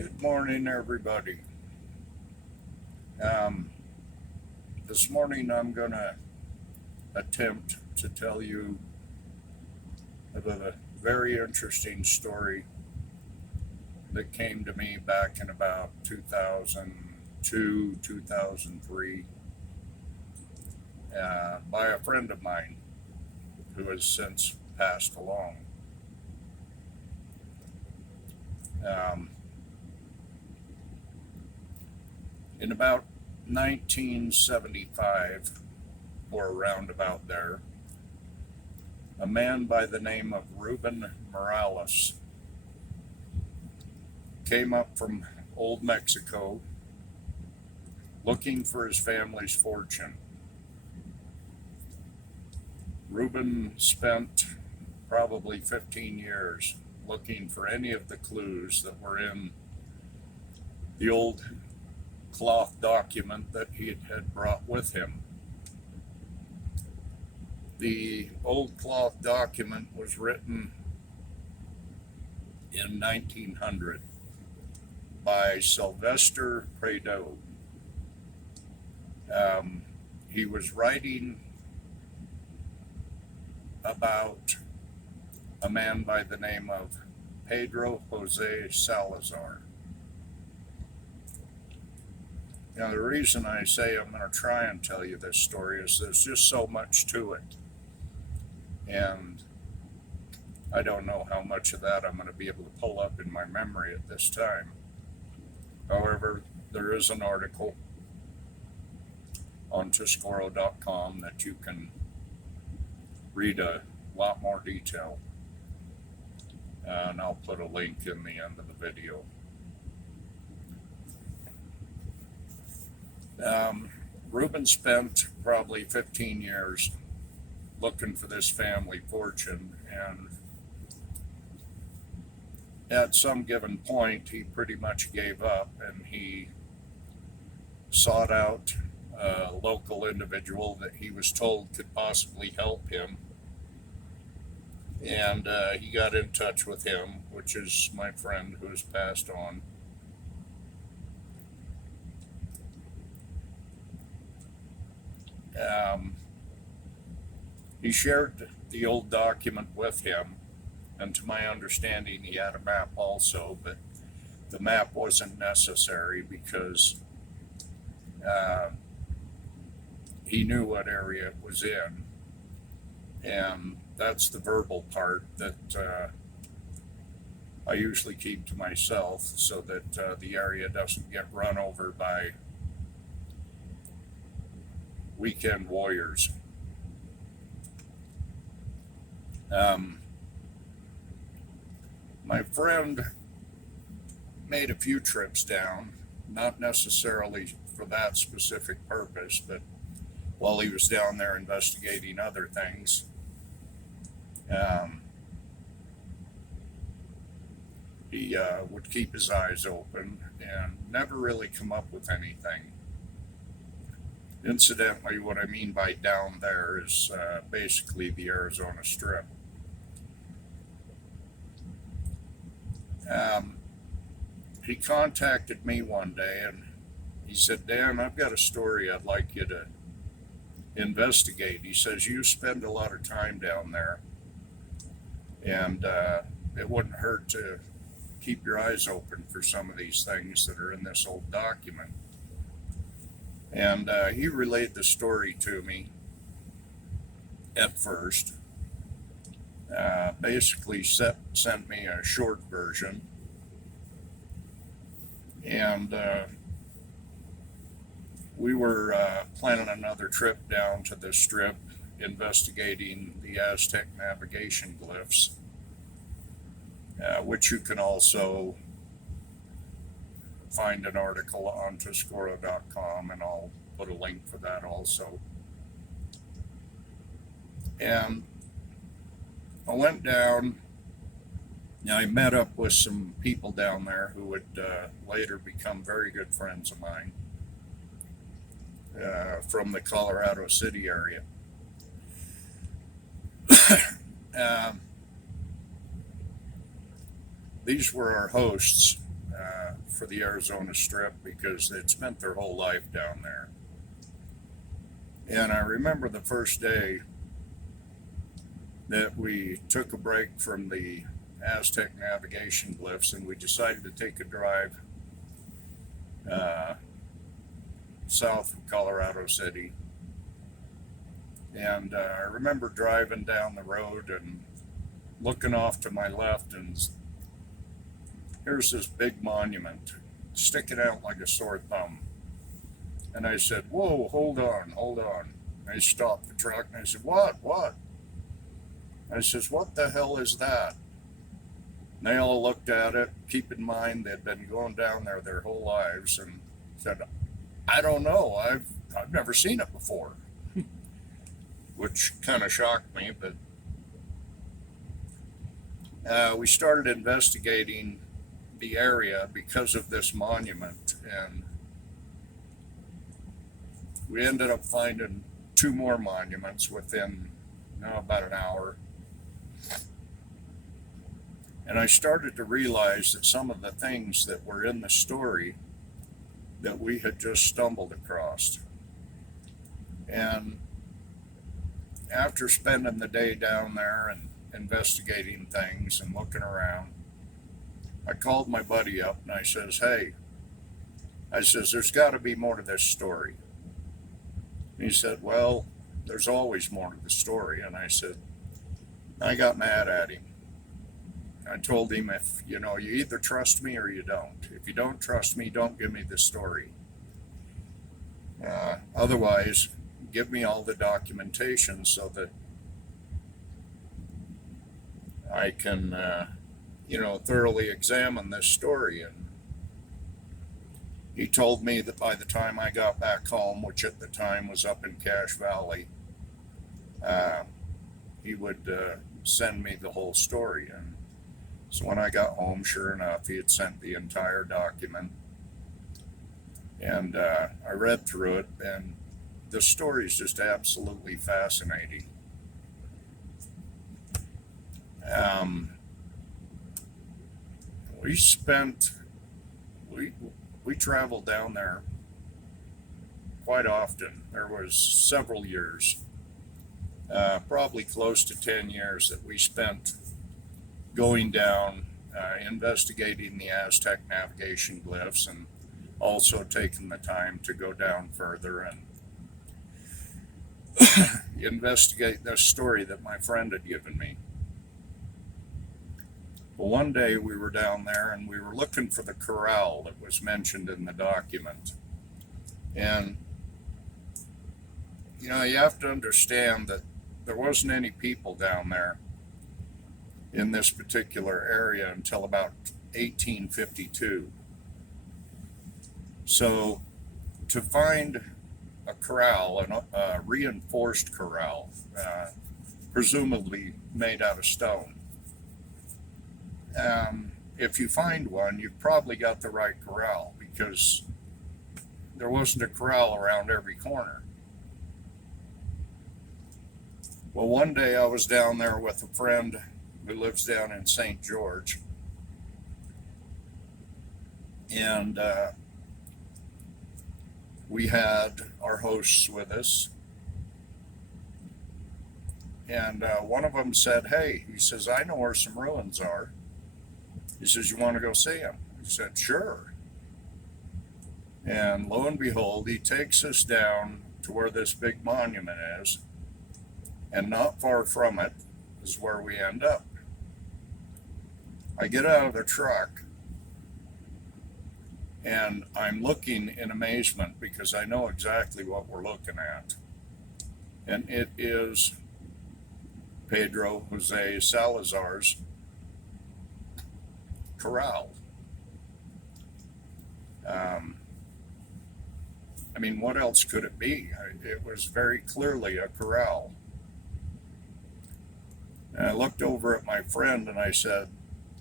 Good morning, everybody. Um, this morning, I'm going to attempt to tell you of a very interesting story that came to me back in about 2002, 2003, by a friend of mine who has since passed along. Um, in about 1975, or around about there, a man by the name of Ruben Morales came up from old Mexico looking for his family's fortune. Ruben spent probably 15 years looking for any of the clues that were in the old cloth document that he had brought with him. The old cloth document was written in 1900 by Sylvester Prado. He was writing about a man by the name of Pedro Jose Salazar. Now, the reason I say I'm going to try and tell you this story is there's just so much to it. And I don't know how much of that I'm going to be able to pull up in my memory at this time. However, there is an article on Tuscoro.com that you can read a lot more detail. And I'll put a link in the end of the video. Ruben spent probably 15 years looking for this family fortune, and at some given point, he pretty much gave up and he sought out a local individual that he was told could possibly help him. And he got in touch with him, which is my friend who has passed on. He shared the old document with him, and to my understanding, he had a map also, but the map wasn't necessary because he knew what area it was in. And that's the verbal part that I usually keep to myself so that the area doesn't get run over by weekend warriors. My friend made a few trips down, not necessarily for that specific purpose, but while he was down there investigating other things, he would keep his eyes open and never really come up with anything. Incidentally, what I mean by down there is basically the Arizona Strip. He contacted me one day and he said, "Dan, I've got a story I'd like you to investigate." He says, "You spend a lot of time down there, and it wouldn't hurt to keep your eyes open for some of these things that are in this old document." And he relayed the story to me at first. Basically sent me a short version, and we were planning another trip down to the strip investigating the Aztec navigation glyphs, which you can also find an article on Tuscoro.com, and I'll put a link for that also. And I went down. I met up with some people down there who would later become very good friends of mine from the Colorado City area. These were our hosts for the Arizona Strip because they'd spent their whole life down there. And I remember the first day that we took a break from the Aztec navigation glyphs and we decided to take a drive south of Colorado City. And I remember driving down the road and looking off to my left, and here's this big monument sticking out like a sore thumb. And I said, whoa, hold on, hold on. I stopped the truck and I said, what? I says, what the hell is that? And they all looked at it. Keep in mind, they'd been going down there their whole lives, and said, I don't know. I've never seen it before, which kind of shocked me. But we started investigating the area because of this monument, and we ended up finding 2 more monuments within about an hour. And I started to realize that some of the things that were in the story that we had just stumbled across. And after spending the day down there and investigating things and looking around, I called my buddy up and I says, hey, there's got to be more to this story. And he said, well, there's always more to the story. And I said, I got mad at him. I told him, if you either trust me or you don't. If you don't trust me, don't give me the story. Otherwise, give me all the documentation so that I can, thoroughly examine this story. And he told me that by the time I got back home, which at the time was up in Cache Valley, he would send me the whole story. And so when I got home, sure enough, he had sent the entire document. And I read through it, and the story is just absolutely fascinating. We traveled down there quite often. There was several years, probably close to 10 years, that we spent going down, investigating the Aztec navigation glyphs, and also taking the time to go down further and investigate this story that my friend had given me. Well, one day we were down there and we were looking for the corral that was mentioned in the document. And, you have to understand that there wasn't any people down there in this particular area until about 1852. So to find a corral, a reinforced corral, presumably made out of stone, if you find one, you've probably got the right corral, because there wasn't a corral around every corner. Well, one day I was down there with a friend who lives down in St. George, and we had our hosts with us, and one of them said, hey, he says, I know where some ruins are. He says, you want to go see them? I said, sure. And lo and behold, he takes us down to where this big monument is, and not far from it is where we end up. I get out of the truck and I'm looking in amazement because I know exactly what we're looking at. And it is Pedro Jose Salazar's corral. What else could it be? It was very clearly a corral. And I looked over at my friend and I said,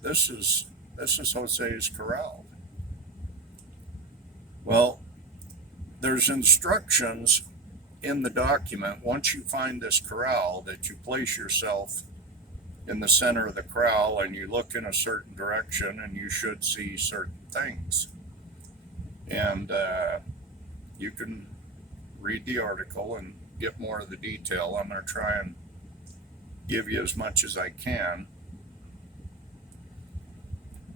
this is Jose's corral. Well, there's instructions in the document, once you find this corral, that you place yourself in the center of the corral and you look in a certain direction and you should see certain things. And you can read the article and get more of the detail. I'm going to try and give you as much as I can.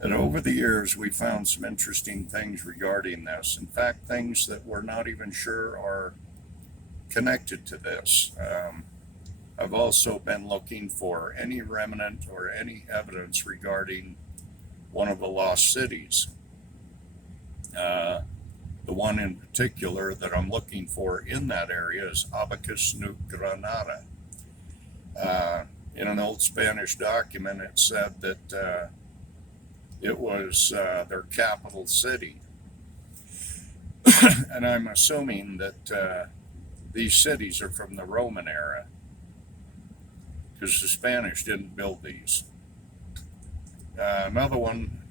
And over the years, we found some interesting things regarding this. In fact, things that we're not even sure are connected to this. I've also been looking for any remnant or any evidence regarding one of the lost cities. The one in particular that I'm looking for in that area is Abacus New Granada. In an old Spanish document, it said that it was their capital city. And I'm assuming that these cities are from the Roman era, because the Spanish didn't build these. Another one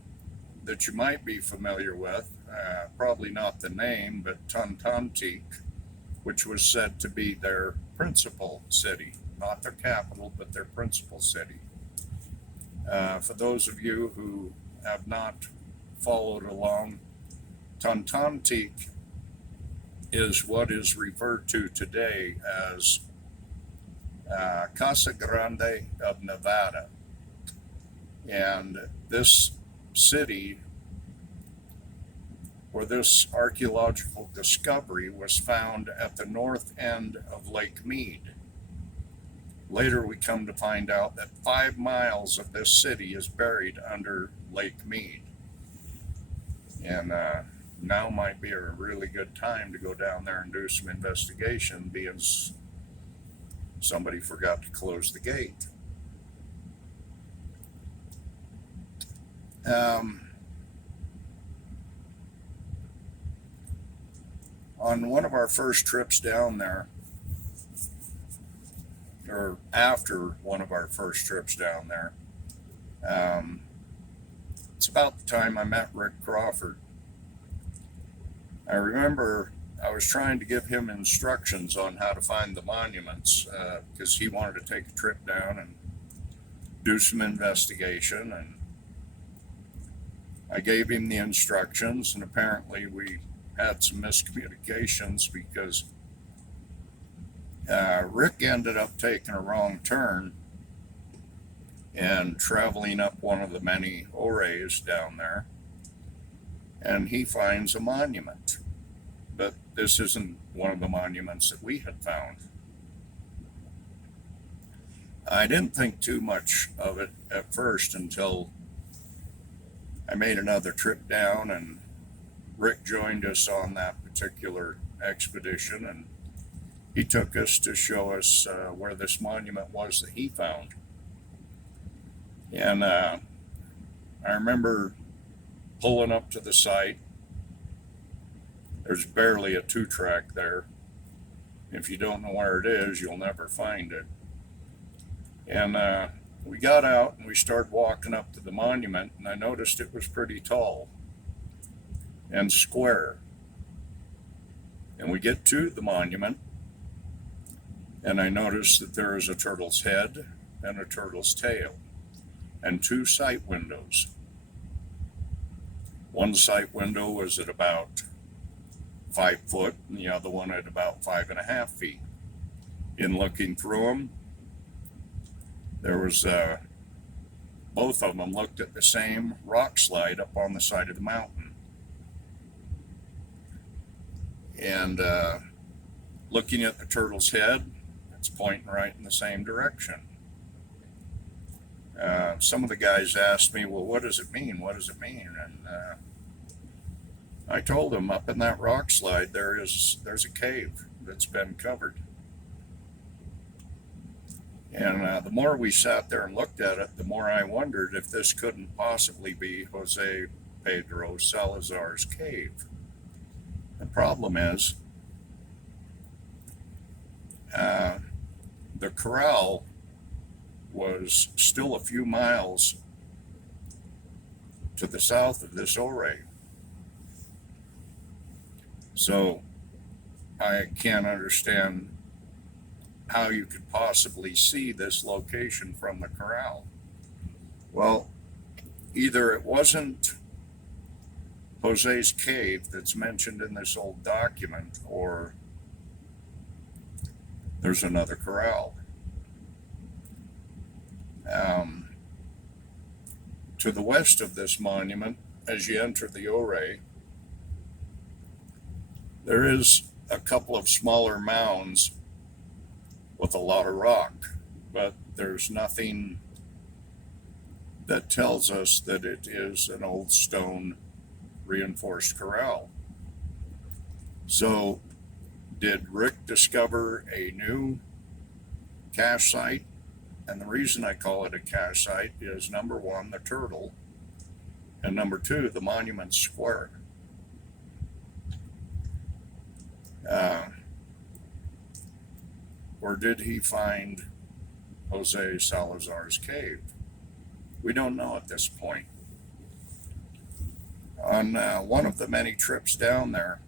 that you might be familiar with, probably not the name, but Tuntuntic, which was said to be their principal city, not their capital, but their principal city. For those of you who have not followed along, Tuntuntic is what is referred to today as Casa Grande of Nevada. And this city, or this archaeological discovery, was found at the north end of Lake Mead. Later, we come to find out that 5 miles of this city is buried under Lake Mead. And now might be a really good time to go down there and do some investigation, being somebody forgot to close the gate. On one of our first trips down there, or after one of our first trips down there, it's about the time I met Rick Crawford. I remember I was trying to give him instructions on how to find the monuments, because he wanted to take a trip down and do some investigation, and I gave him the instructions, and apparently we had some miscommunications, because Rick ended up taking a wrong turn and traveling up one of the many orays down there, and he finds a monument. But this isn't one of the monuments that we had found. I didn't think too much of it at first until I made another trip down, and Rick joined us on that particular expedition, and he took us to show us where this monument was that he found. And I remember pulling up to the site. There's barely a 2-track there. If you don't know where it is, you'll never find it. And we got out and we started walking up to the monument, and I noticed it was pretty tall and square. And we get to the monument, and I noticed that there is a turtle's head and a turtle's tail and 2 sight windows. One sight window was at about 5 foot, and the other one at about 5.5 feet. In looking through them, there was both of them looked at the same rock slide up on the side of the mountain. And looking at the turtle's head, it's pointing right in the same direction. Some of the guys asked me, well, what does it mean? What does it mean? And I told them, up in that rock slide, there's a cave that's been covered. And the more we sat there and looked at it, the more I wondered if this couldn't possibly be Jose Pedro Salazar's cave. The problem is, the corral was still a few miles to the south of this oray. So I can't understand how you could possibly see this location from the corral. Well, either it wasn't Jose's cave that's mentioned in this old document, or there's another corral. Um, to the west of this monument, as you enter the Ore, there is a couple of smaller mounds with a lot of rock, but there's nothing that tells us that it is an old stone reinforced corral. So, did Rick discover a new cache site? And the reason I call it a cache site is number one, the turtle, and number two, the monument square. Uh, or did he find Jose Salazar's cave? We don't know at this point. On one of the many trips down there,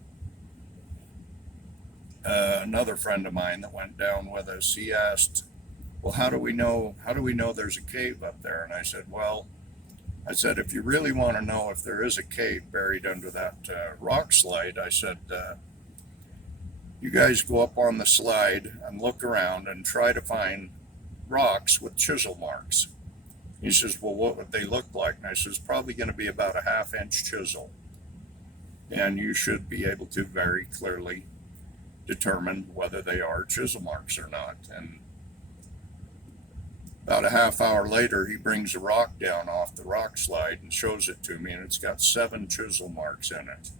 another friend of mine that went down with us, he asked, well, how do we know there's a cave up there? And I said, well, if you really want to know if there is a cave buried under that rock slide, I said, you guys go up on the slide and look around and try to find rocks with chisel marks. He says, well, what would they look like? And I says, probably going to be about a 1/2-inch chisel. And you should be able to very clearly determine whether they are chisel marks or not. And about a half hour later, he brings a rock down off the rock slide and shows it to me, and it's got 7 chisel marks in it.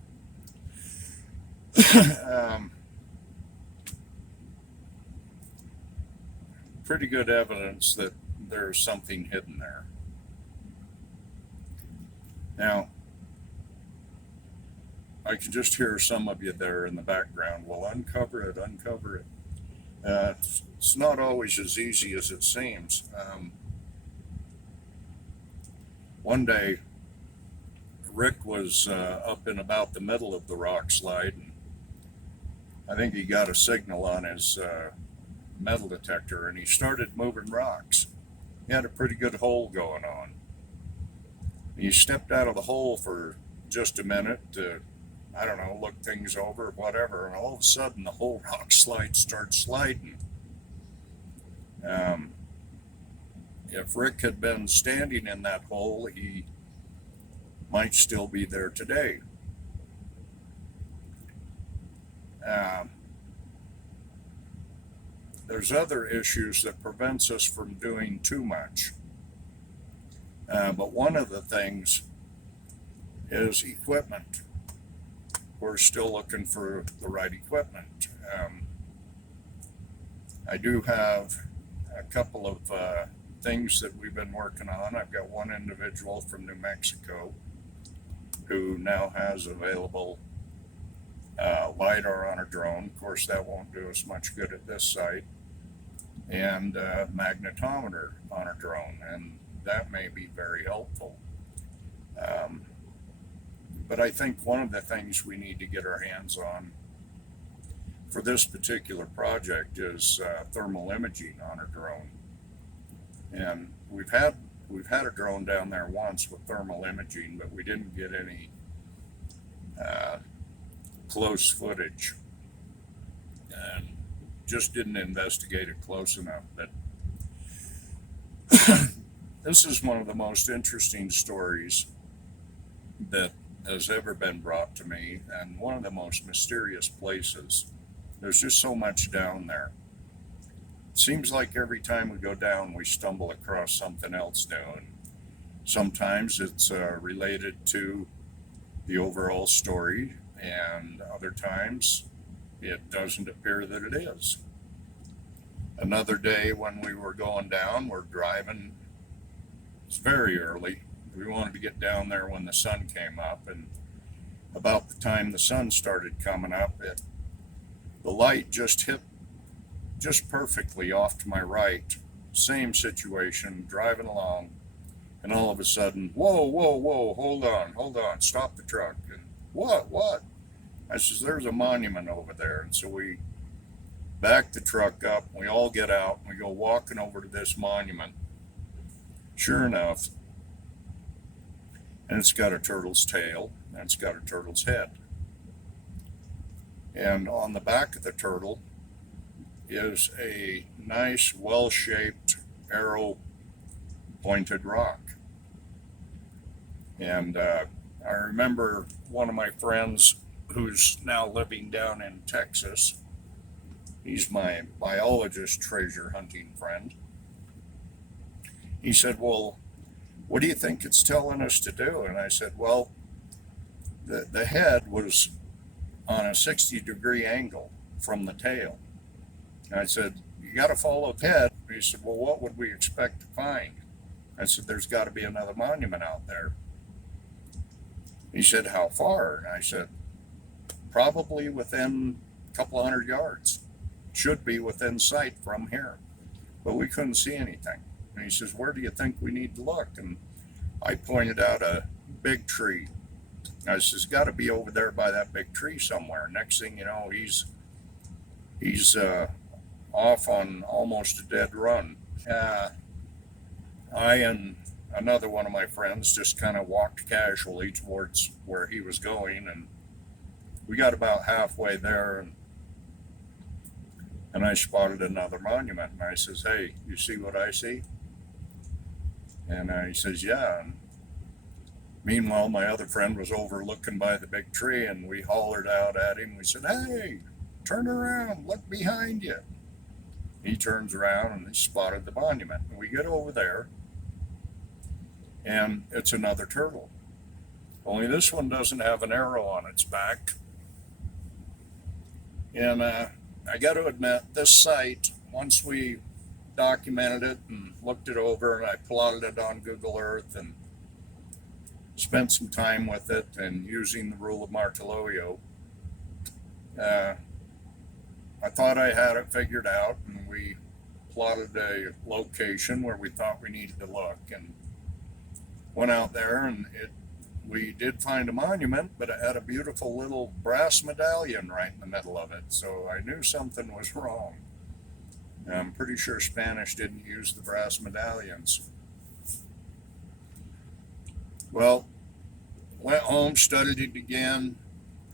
Pretty good evidence that there's something hidden there. Now, I can just hear some of you there in the background. Well, uncover it, uncover it. It's not always as easy as it seems. One day, Rick was up in about the middle of the rock slide, and I think he got a signal on his metal detector, and he started moving rocks. He had a pretty good hole going on. He stepped out of the hole for just a minute to, I don't know, look things over, whatever, and all of a sudden the whole rock slide starts sliding. If Rick had been standing in that hole, he might still be there today. There's other issues that prevents us from doing too much. But one of the things is equipment. We're still looking for the right equipment. I do have a couple of things that we've been working on. I've got one individual from New Mexico who now has available LiDAR on a drone. Of course, that won't do us much good at this site. And magnetometer on a drone, and that may be very helpful. But I think one of the things we need to get our hands on for this particular project is thermal imaging on a drone. And we've had a drone down there once with thermal imaging, but we didn't get any close footage, and just didn't investigate it close enough. But this is one of the most interesting stories that has ever been brought to me, and one of the most mysterious places. There's just so much down there. It seems like every time we go down, we stumble across something else new. And sometimes it's related to the overall story, and other times it doesn't appear that it is. Another day when we were going down, we're driving. It's very early. We wanted to get down there when the sun came up, and about the time the sun started coming up, the light just hit just perfectly off to my right. Same situation, driving along, and all of a sudden, whoa, hold on, stop the truck. And what? I says, there's a monument over there. And so we back the truck up, we all get out, and we go walking over to this monument. Sure enough, and it's got a turtle's tail, and it's got a turtle's head. And on the back of the turtle is a nice, well-shaped arrow pointed rock. And I remember one of my friends who's now living down in Texas. He's my biologist treasure hunting friend. He said, well, what do you think it's telling us to do? And I said, well, the head was on a 60-degree angle from the tail. And I said, you got to follow the head. He said, well, what would we expect to find? I said, there's got to be another monument out there. He said, how far? And I said, probably within a couple 100 yards. Should be within sight from here. But we couldn't see anything. And he says, where do you think we need to look? And I pointed out a big tree. I says, got to be over there by that big tree somewhere. Next thing you know, he's off on almost a dead run. I and another one of my friends just kind of walked casually towards where he was going, and we got about halfway there, and I spotted another monument. And I says, hey, you see what I see? And he says, yeah. And meanwhile, my other friend was over looking by the big tree, and we hollered out at him. We said, hey, turn around, look behind you. He turns around and he spotted the monument. And we get over there, and it's another turtle. Only this one doesn't have an arrow on its back. And I got to admit, this site, once we documented it and looked it over, and I plotted it on Google Earth and spent some time with it and using the rule of Martellio, I thought I had it figured out, and we plotted a location where we thought we needed to look, and went out there, and we did find a monument, but it had a beautiful little brass medallion right in the middle of it. So I knew something was wrong. I'm pretty sure Spanish didn't use the brass medallions. Well, went home, studied it again,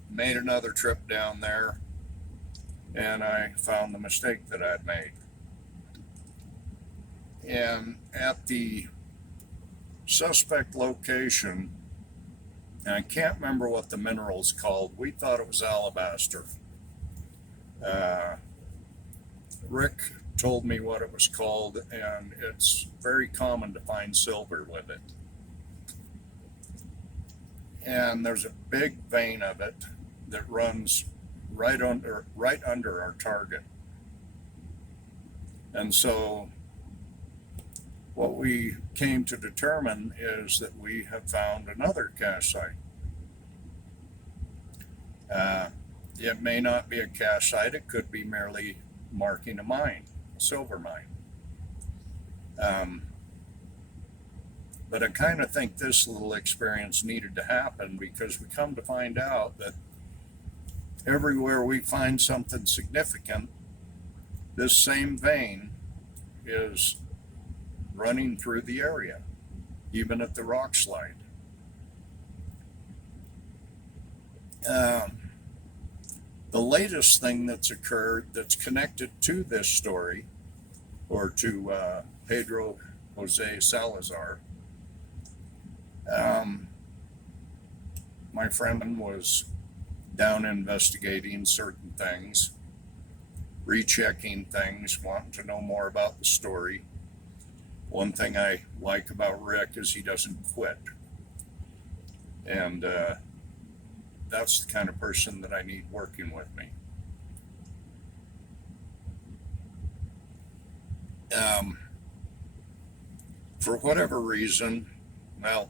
made another trip down there, and I found the mistake that I'd made. And at the suspect location, and I can't remember what the mineral's called. We thought it was alabaster. Rick told me what it was called, and it's very common to find silver with it. And there's a big vein of it that runs right under our target. And so what we came to determine is that we have found another cache site. It may not be a cache site, it could be merely marking a mine, a silver mine. But I kind of think this little experience needed to happen, because we come to find out that everywhere we find something significant, this same vein is running through the area, even at the rock slide. The latest thing that's occurred that's connected to this story, or to Pedro Jose Salazar, my friend was down investigating certain things, rechecking things, wanting to know more about the story. One thing I like about Rick is he doesn't quit. And that's the kind of person that I need working with me. For whatever reason, well,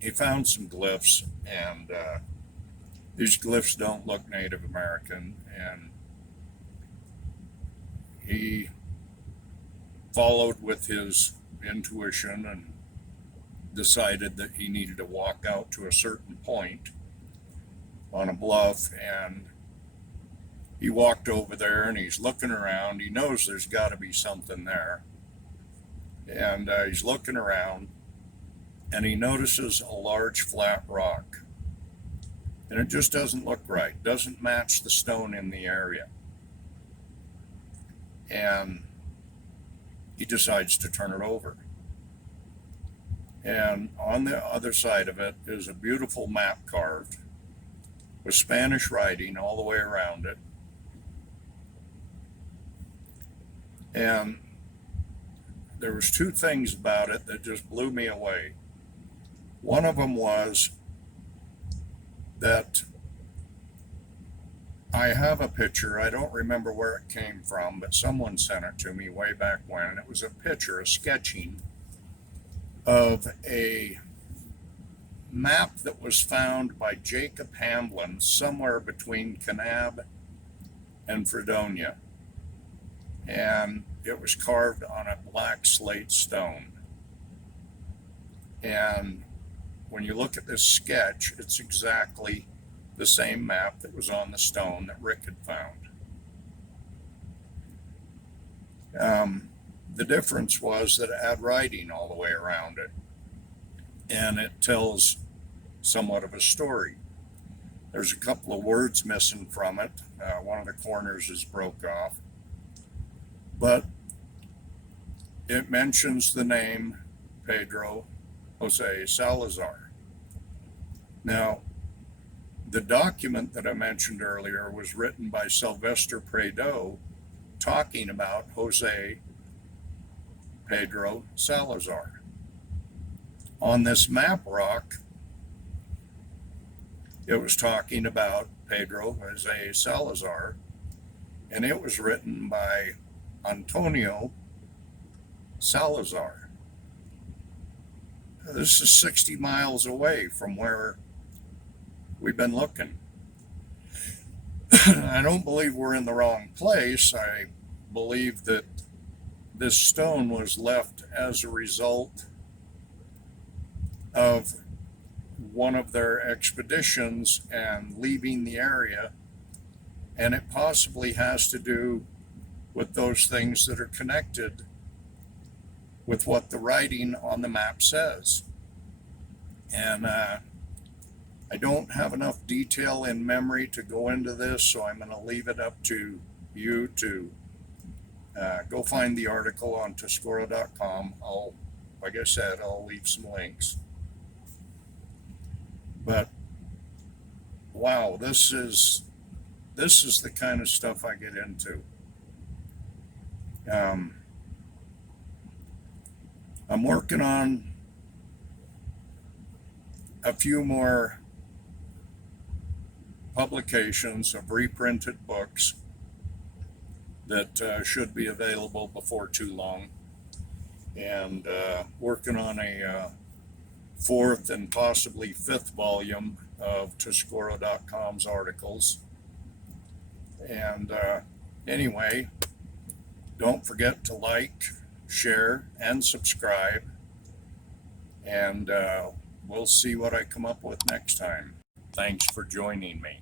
he found some glyphs, and these glyphs don't look Native American, and he followed with his intuition and decided that he needed to walk out to a certain point on a bluff, and he walked over there, and he's looking around. He knows there's got to be something there, and he's looking around, and he notices a large flat rock. And it just doesn't look right, doesn't match the stone in the area. And he decides to turn it over. And on the other side of it is a beautiful map carved with Spanish writing all the way around it. And there was two things about it that just blew me away. One of them was that I have a picture. I don't remember where it came from, but someone sent it to me way back when. And it was a picture, a sketching of a map that was found by Jacob Hamblin somewhere between Kanab and Fredonia. And it was carved on a black slate stone. And when you look at this sketch, it's exactly the same map that was on the stone that Rick had found. The difference was that it had writing all the way around it, and it tells somewhat of a story. There's a couple of words missing from it. One of the corners is broke off, but it mentions the name Pedro Jose Salazar. Now, the document that I mentioned earlier was written by Sylvester Prado, talking about Jose Pedro Salazar. On this map rock, it was talking about Pedro Jose Salazar, and it was written by Antonio Salazar. This is 60 miles away from where we've been looking. I don't believe we're in the wrong place. I believe that this stone was left as a result of one of their expeditions and leaving the area, and it possibly has to do with those things that are connected with what the writing on the map says. And I don't have enough detail in memory to go into this, so I'm going to leave it up to you to go find the article on Tuscarora.com. Like I said, I'll leave some links. But wow, this is the kind of stuff I get into. I'm working on a few more publications of reprinted books that should be available before too long, and working on a fourth and possibly fifth volume of Tuscarora.com's articles. And anyway, don't forget to like, share, and subscribe, and we'll see what I come up with next time. Thanks for joining me.